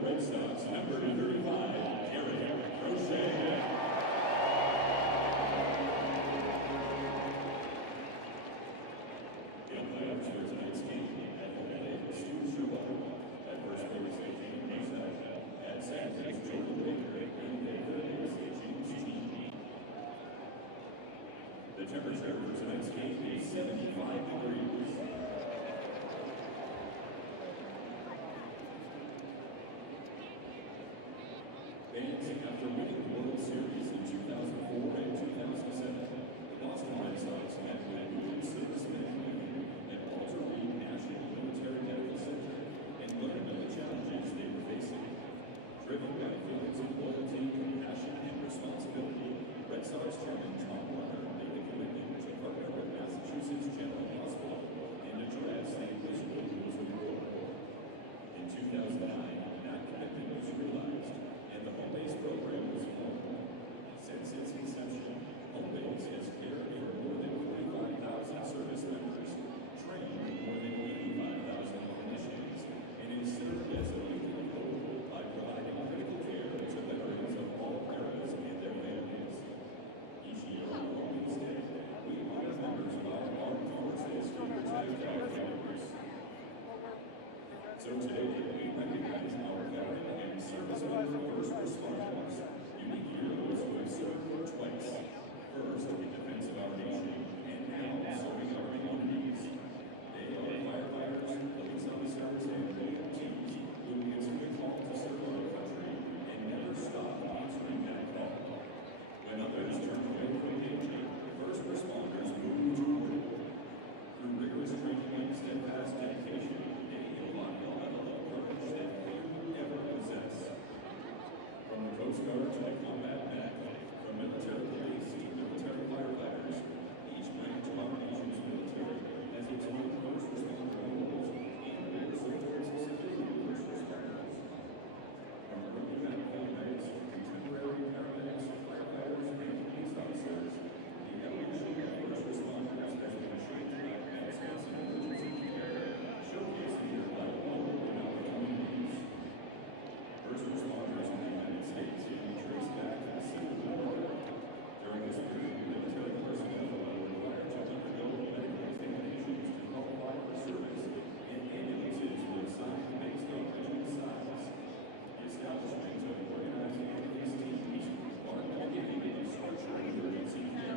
Red Sox, number 35, The temperature for tonight's game is 75 degrees. Fans, after winning the World Series in 2004 and 2007, the Boston Red Sox met with new servicemen at Walter Reed National Military Medical Center and learned of the challenges they were facing. Driven by feelings of loyalty, compassion, and responsibility, Red Sox chairman Tom Walker made a commitment to partner with Massachusetts General Hospital and address the invisible rules of war. In 2009, that commitment was realized, and the home base program was formed. Since its inception, home base has cared for more than 45,000 service members, trained more than 85,000 clinicians, and is served as a beacon of hope by providing critical care to veterans of all eras and their families. Each year on Home Base Day, we honor members of our armed forces to protect our families. So today, we recognize our veteran and service member first responders, unique heroes who have served twice. First, in defense of our nation, and now serving our communities. They are firefighters, police officers, and EMTs who answer the call to serve our country and never stop answering that call. When others turn away from duty, first responders move toward. Through rigorous training and steadfast dedication, they embody a level of courage that few ever possess. From the Coast Guard to the combat medic, from military police to military firefighters, each branch of our nation's military has its own first responder roles and supports civilian first responders. From early medical units, contemporary paramedics, firefighters, and police officers, the evolution of first responders has been shaped by advancements in emergency care, showcasing their vital role in our communities. First responders in the United States can be traced back to the Civil War. During this period, military personnel were required to undergo medical examinations to qualify for service, and ambulances were assigned based on regiment size. The establishment of organized ambulance teams marked the beginning of structured emergency care.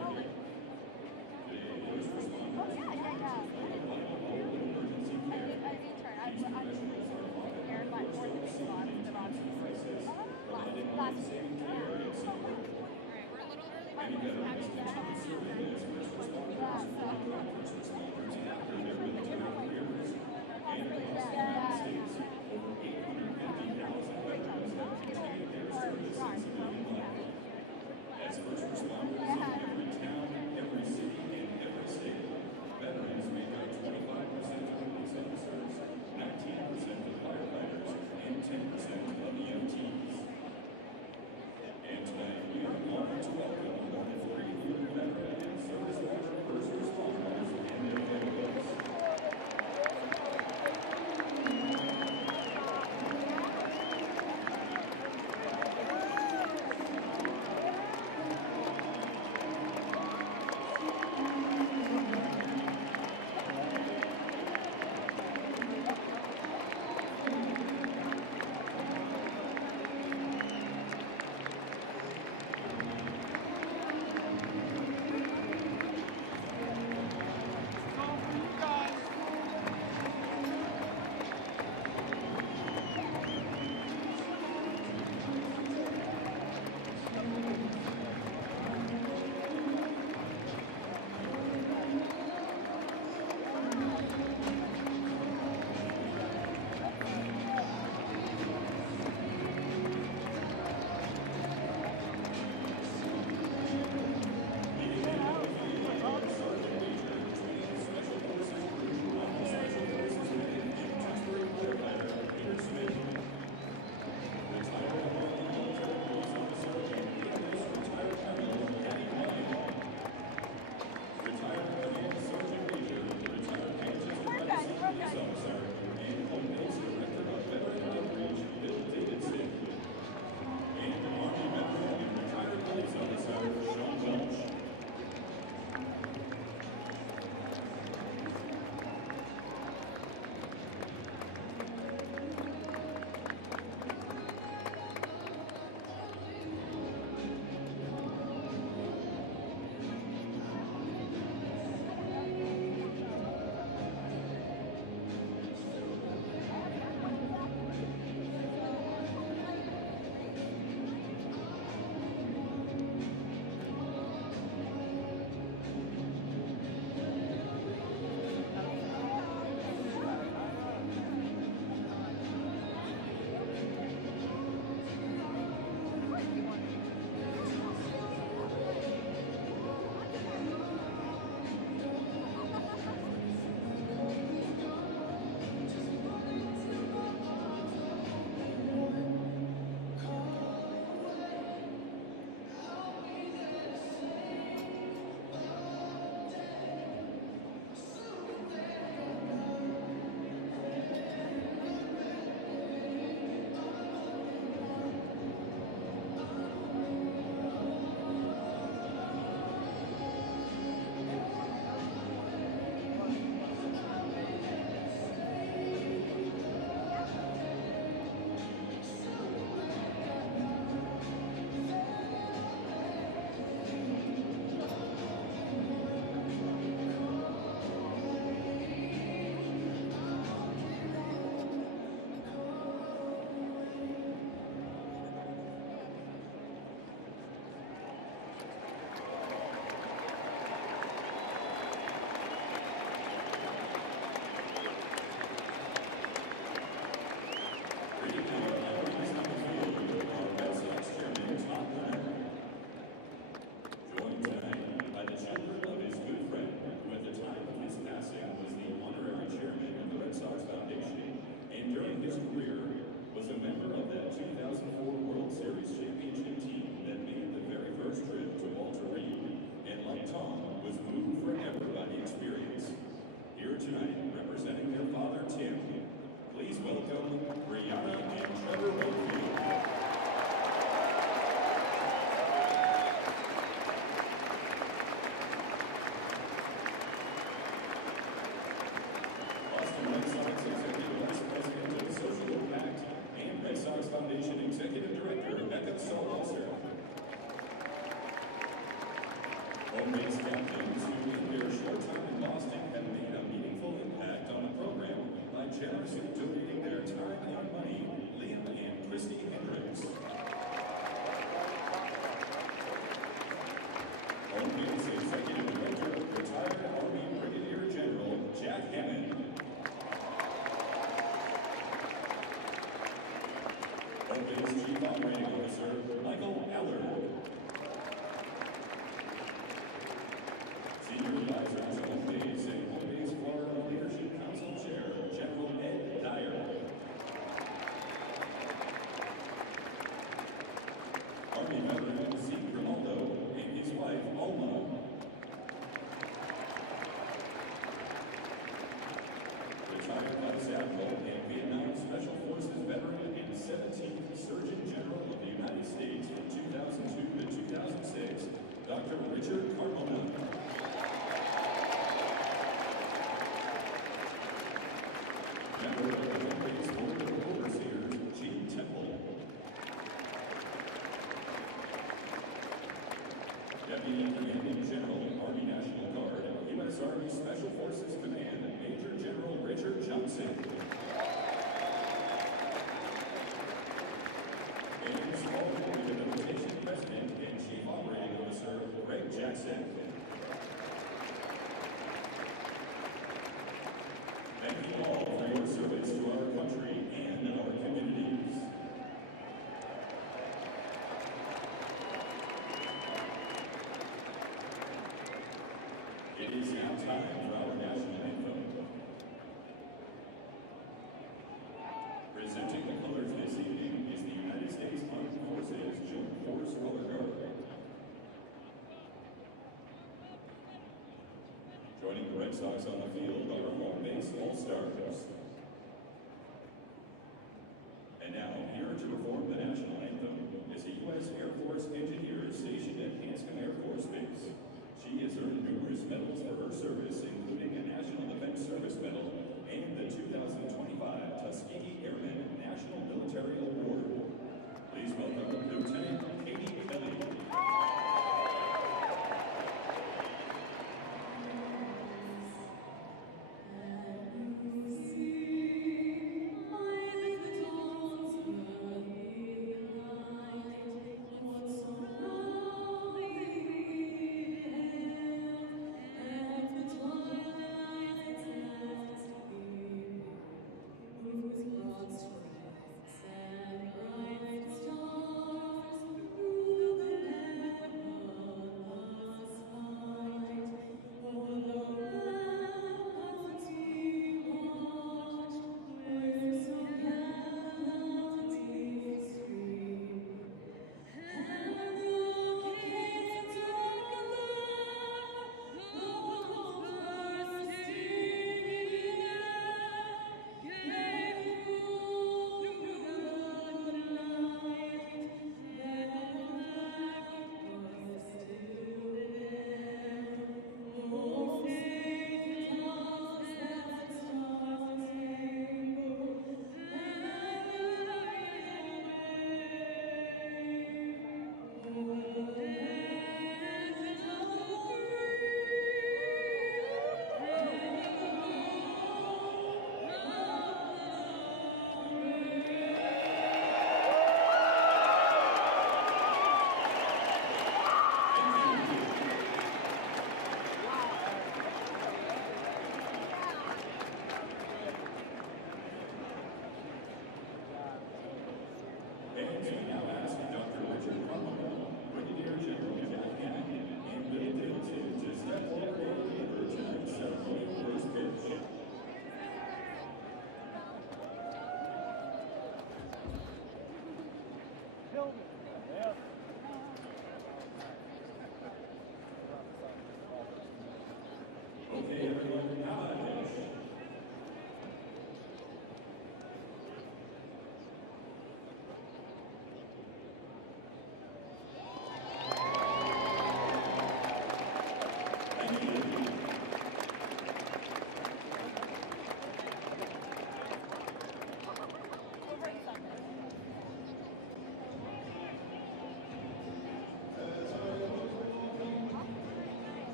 Today, first responders play a vital role in emergency care. These professionals are often the first on the scene in times of crisis. Home base captains who in their short time in Boston have made a meaningful impact on the program by generously donating their time and money, Liam and Christy Hendricks. Home base executive director, retired Army Brigadier General Jack Hammond. Home base Chief Operating Officer Michael Allard. Senior Advisor to Home Base and Home Base Florida Leadership Council Chair General Ed Dyer. Army veteran Zeke Grimaldo and his wife Alma. Retired Vice Admiral and Vietnam Special Forces veteran and 17th Surgeon General of the United States from 2002 to 2006, Dr. Richard Carmona. Member of the Home Base Board of Overseers, Gene Temple. Deputy Commanding General, Army National Guard, U.S. Army Special Forces Command, Major General Richard Johnson. And Small Board Implementation President and Chief Operating Officer, Greg Jackson. Thank you all for your service to our country and our communities. It is now time for our national anthem. Presenting the colors this evening is the United States Armed Forces Joint Force Color Guard. Joining the Red Sox on the field are home base All-Stars. And now, here to perform the national anthem is a U.S. Air Force engineer stationed at Hanscom Air Force Base. She has earned numerous medals for her service, including a National Defense Service Medal and the 2025 Tuskegee Airmen National Military Award. Please welcome Lieutenant Katie Kelly. See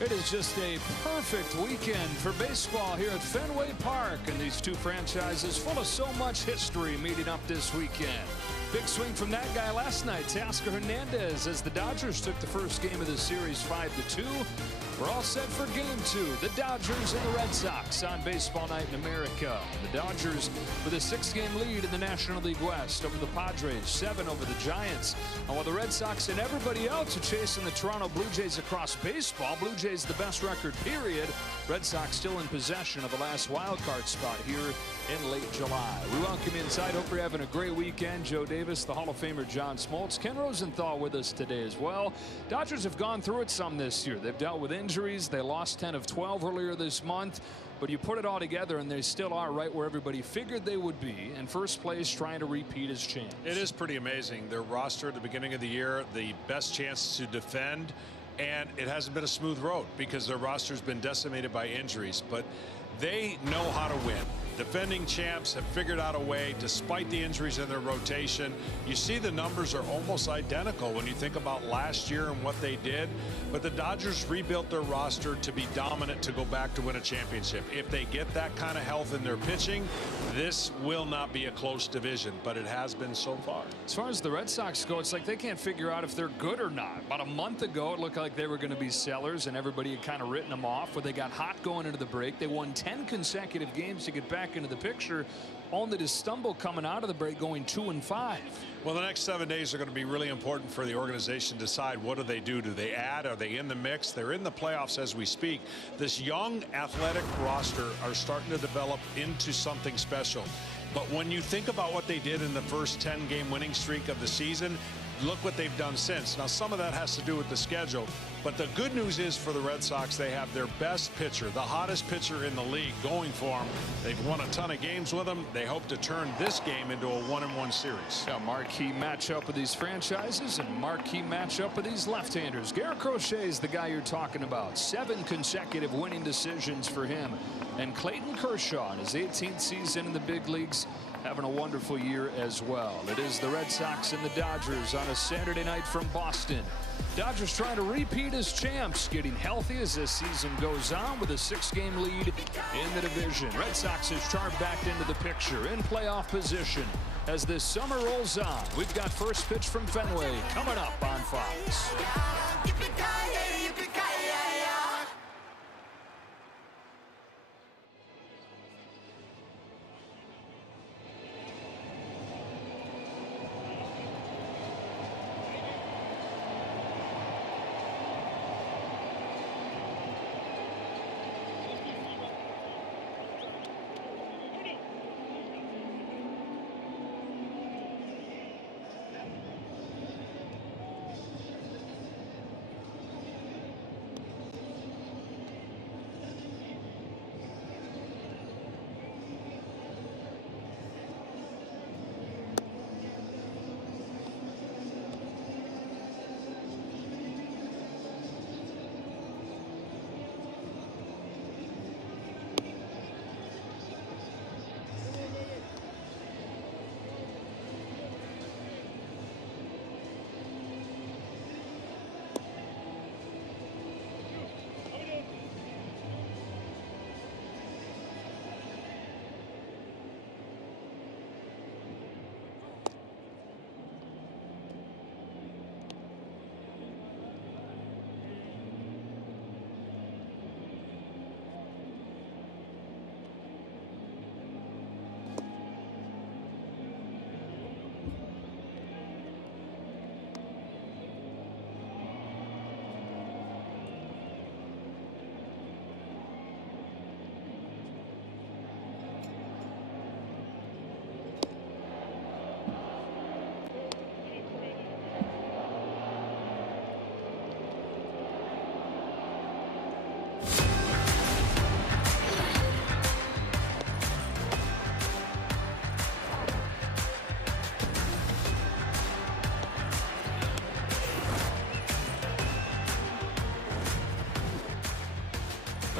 It is just a perfect weekend for baseball here at Fenway Park, and these two franchises full of so much history meeting up this weekend. Big swing from that guy last night, Teoscar Hernandez, as the Dodgers took the first game of the series 5-2. We're all set for game 2. The Dodgers and the Red Sox on Baseball Night in America. The Dodgers with a 6-game lead in the National League West over the Padres, 7 over the Giants. And while the Red Sox and everybody else are chasing the Toronto Blue Jays across baseball, Blue Jays the best record, period. Red Sox still in possession of the last wild card spot here in late July. We welcome you inside. Hope you're having a great weekend. Joe Davis, the Hall of Famer John Smoltz, Ken Rosenthal with us today as well. Dodgers have gone through it some this year. They've dealt with injuries. They lost 10 of 12 earlier this month. But you put it all together, and they still are right where everybody figured they would be, in first place, trying to repeat as champs. It is pretty amazing. Their roster at the beginning of the year, the best chance to defend, and it hasn't been a smooth road because their roster's been decimated by injuries. But they know how to win. Defending champs have figured out a way, despite the injuries in their rotation. You see the numbers are almost identical when you think about last year and what they did. But the Dodgers rebuilt their roster to be dominant, to go back to win a championship. If they get that kind of health in their pitching, this will not be a close division, but it has been so far. As far as the Red Sox go, it's like they can't figure out if they're good or not. About a month ago, it looked like they were going to be sellers, and everybody had kind of written them off. Where they got hot going into the break. They won 10 consecutive games to get back into the picture, only to stumble coming out of the break, going 2-5. Well, the next 7 days are going to be really important for the organization to decide what do. Do they add? Are they in the mix? They're in the playoffs as we speak. This young athletic roster are starting to develop into something special. But when you think about what they did in the first 10-game winning streak of the season, look what they've done since. Now, some of that has to do with the schedule, but the good news is for the Red Sox, they have their best pitcher, the hottest pitcher in the league, going for them. They've won a ton of games with him. They hope to turn this game into a 1-1 series. A marquee matchup with these franchises and marquee matchup with these left-handers. Garrett Crochet is the guy you're talking about. 7 consecutive winning decisions for him. And Clayton Kershaw in his 18th season in the big leagues, having a wonderful year as well. It is the Red Sox and the Dodgers on a Saturday night from Boston. Dodgers trying to repeat as champs, getting healthy as this season goes on with a 6-game lead in the division. Red Sox is charged back into the picture in playoff position as this summer rolls on. We've got first pitch from Fenway coming up on Fox.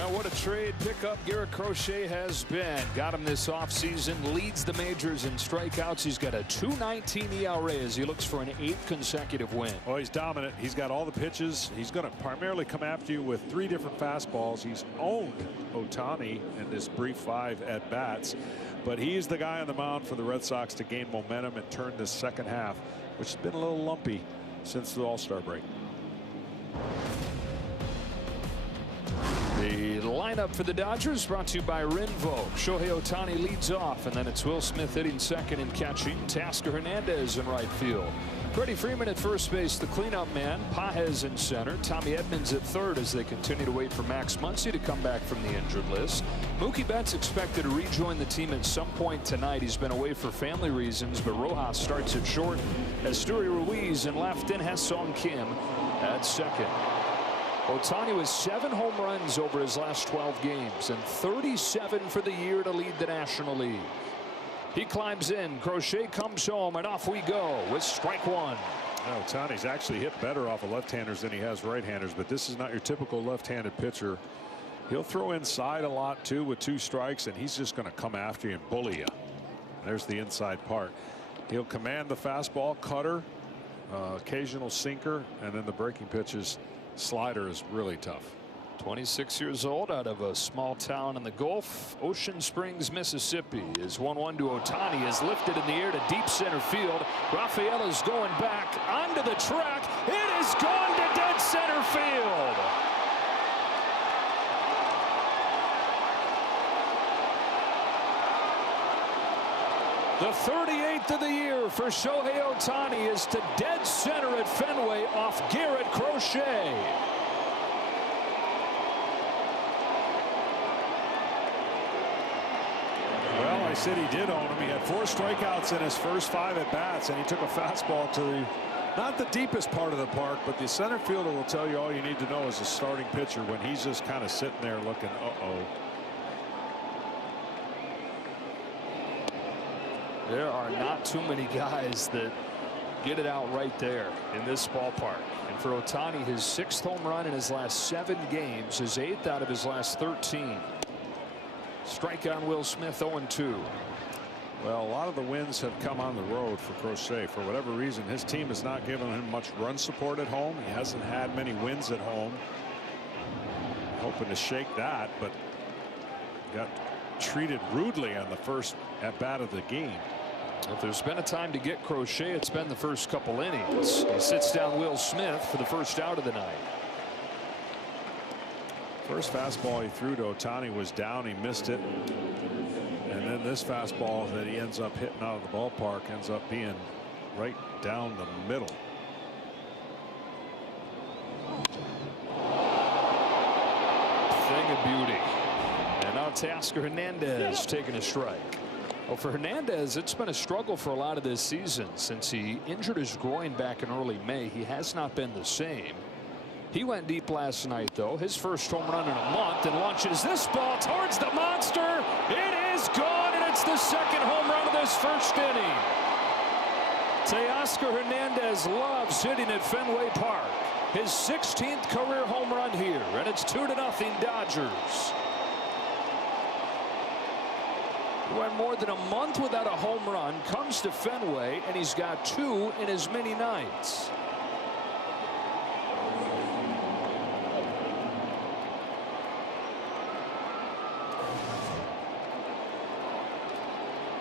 Well, what a trade pickup Garrett Crochet has been. Got him this offseason, leads the majors in strikeouts. He's got a .219 ERA as he looks for an 8th consecutive win. Oh, he's dominant. He's got all the pitches. He's going to primarily come after you with 3 different fastballs. He's owned Ohtani in this brief 5 at-bats. But he's the guy on the mound for the Red Sox to gain momentum and turn this second half, which has been a little lumpy since the All-Star break. The lineup for the Dodgers brought to you by Rinvo. Shohei Ohtani leads off, and then it's Will Smith hitting second and catching. Tasker Hernandez in right field. Freddie Freeman at first base, the cleanup man. Pages in center. Tommy Edmonds at third as they continue to wait for Max Muncy to come back from the injured list. Mookie Betts expected to rejoin the team at some point tonight. He's been away for family reasons, but Rojas starts at short as Stewie Ruiz and left in Ha-Seong Kim at second. Ohtani with 7 home runs over his last 12 games and 37 for the year to lead the National League. He climbs in. Crochet comes home, and off we go with strike 1. Ohtani's actually hit better off of left-handers than he has right-handers, but this is not your typical left-handed pitcher. He'll throw inside a lot too with 2 strikes, and he's just going to come after you and bully you. There's the inside part. He'll command the fastball, cutter, occasional sinker, and then the breaking pitches. Slider is really tough. 26 years old, out of a small town in the Gulf, Ocean Springs, Mississippi. Is 1-1 to Ohtani, is lifted in the air to deep center field. Rafael is going back onto the track. It is gone to dead center field. The 38th of the year for Shohei Ohtani is to dead center at Fenway off Garrett Crochet. Well, I said he did own him. He had 4 strikeouts in his first 5 at-bats, and he took a fastball to not the deepest part of the park, but the center fielder will tell you all you need to know as a starting pitcher when he's just kind of sitting there looking, uh-oh. There are not too many guys that get it out right there in this ballpark. And for Ohtani, his 6th home run in his last 7 games, his 8th out of his last 13. Strike on Will Smith, 0-2. Well, a lot of the wins have come on the road for Crochet. For whatever reason, his team has not given him much run support at home. He hasn't had many wins at home. Hoping to shake that, but got treated rudely on the first at bat of the game. If there's been a time to get Crochet, it's been the first couple innings. He sits down Will Smith for the first out of the night. First fastball he threw to Ohtani was down. He missed it. And then this fastball that he ends up hitting out of the ballpark ends up being right down the middle. Thing of beauty. And now Tasker Hernandez taking a strike. Well, for Hernandez, it's been a struggle for a lot of this season. Since he injured his groin back in early May, he has not been the same. He went deep last night, though. His first home run in a month, and launches this ball towards the monster. It is gone, and it's the 2nd home run of this first inning. Teoscar Hernandez loves hitting at Fenway Park. His 16th career home run here, and it's 2-0 Dodgers. He went more than a month without a home run, comes to Fenway, and he's got 2 in as many nights.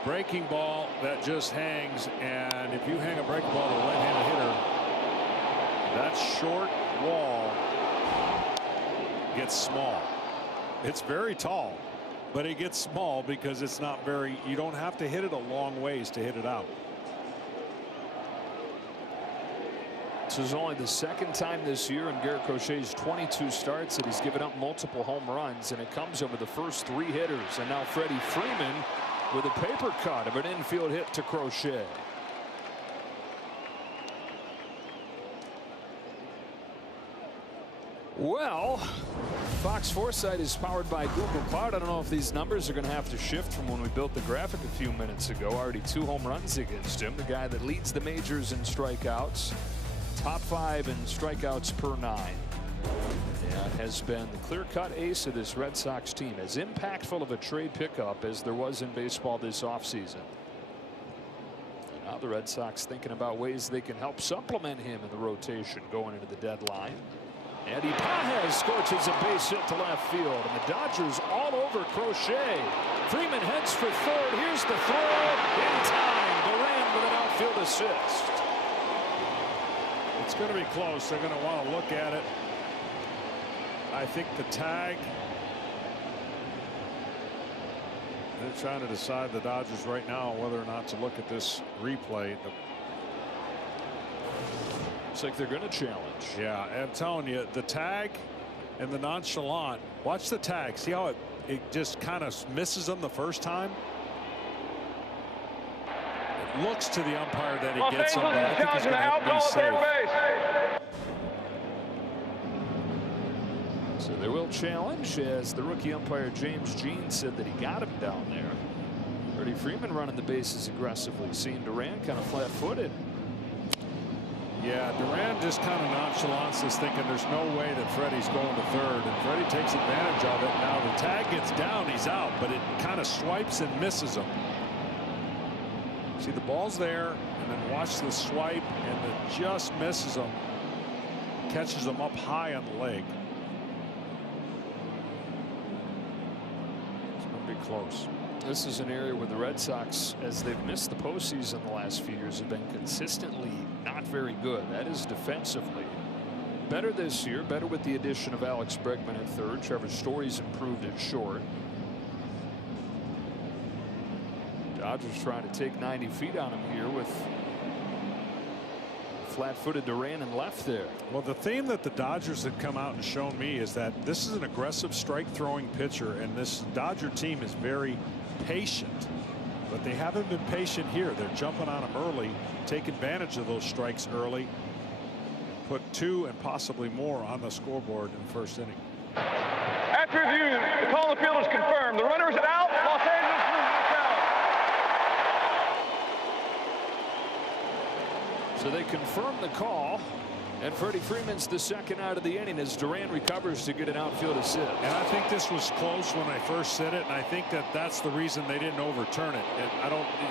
Breaking ball that just hangs, and if you hang a breaking ball to a right-handed hitter, that short wall gets small. It's very tall, but it gets small because it's not very, you don't have to hit it a long ways to hit it out. This is only the 2nd time this year in Garrett Crochet's 22 starts that he's given up multiple home runs, and it comes over the first 3 hitters. And now Freddie Freeman with a paper cut of an infield hit to Crochet. Well, Fox Foresight is powered by Google Cloud. I don't know if these numbers are going to have to shift from when we built the graphic a few minutes ago. Already 2 home runs against him. The guy that leads the majors in strikeouts. Top 5 in strikeouts per 9. And has been the clear-cut ace of this Red Sox team, as impactful of a trade pickup as there was in baseball this offseason. And now the Red Sox thinking about ways they can help supplement him in the rotation going into the deadline. And Pages scorches a base hit to left field, and the Dodgers all over Crochet. Freeman heads for third. Here's the throw in time. Duran with an outfield assist. It's going to be close. They're going to want to look at it. I think the tag. They're trying to decide, the Dodgers right now, whether or not to look at this replay. Looks like they're going to challenge. Yeah, I'm telling you, the tag and the nonchalant. Watch the tag. See how it just kind of misses them the first time? It looks to the umpire that he gets him, but I think he's going to have to be safe. So they will challenge, as the rookie umpire James Jean said that he got him down there. Freddie Freeman running the bases aggressively, seeing Duran kind of flat-footed. Yeah, Duran just kind of nonchalants this, thinking there's no way that Freddie's going to third, and Freddie takes advantage of it. Now the tag gets down, he's out, but it kind of swipes and misses him. See, the ball's there, and then watch the swipe, and it just misses him. Catches him up high on the leg. It's going to be close. This is an area where the Red Sox, as they've missed the postseason the last few years, have been consistently not very good. That is defensively. Better this year, better with the addition of Alex Bregman at third. Trevor Story's improved at short. Dodgers trying to take 90 feet on him here with flat-footed Duran and left there. Well, the theme that the Dodgers have come out and shown me is that this is an aggressive strike-throwing pitcher, and this Dodger team is very patient, but they haven't been patient here. They're jumping on him early, take advantage of those strikes early, put 2 and possibly more on the scoreboard in the first inning. After review, the call on the field is confirmed. The runner is out. Los Angeles loses the count. So they confirm the call, and Freddie Freeman's the second out of the inning as Duran recovers to get an outfield assist. And I think this was close when I first said it, and I think that that's the reason they didn't overturn it.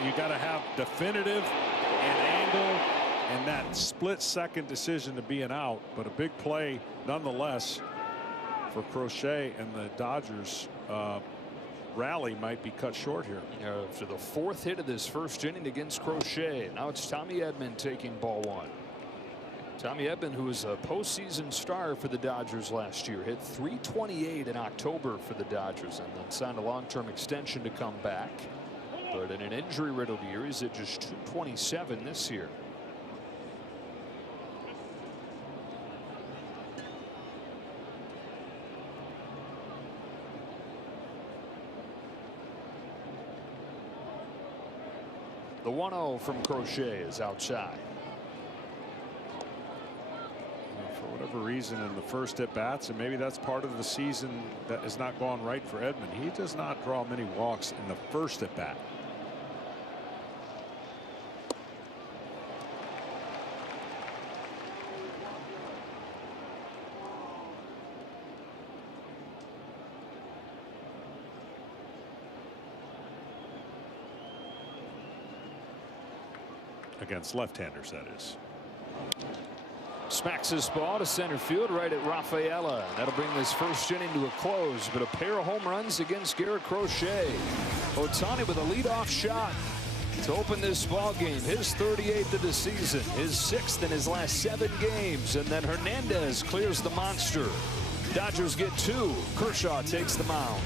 You got to have definitive and angle and that split-second decision to be an out, but a big play nonetheless for Crochet, and the Dodgers rally might be cut short here. For the 4th hit of this first inning against Crochet. Now it's Tommy Edman taking ball 1. Tommy Edman, who was a postseason star for the Dodgers last year, hit .328 in October for the Dodgers and then signed a long-term extension to come back. But in an injury-riddled year, he's at just .227 this year. The 1-0 from Crochet is outside. For whatever reason, in the first at bats, and maybe that's part of the season that has not gone right for Edman, he does not draw many walks in the first at bat. Against left-handers, that is. Smacks this ball to center field right at Rafaela. That'll bring this first inning to a close, but a pair of home runs against Garrett Crochet. Ohtani with a leadoff shot to open this ball game. His 38th of the season, his 6th in his last 7 games, and then Hernandez clears the monster. Dodgers get 2. Kershaw takes the mound.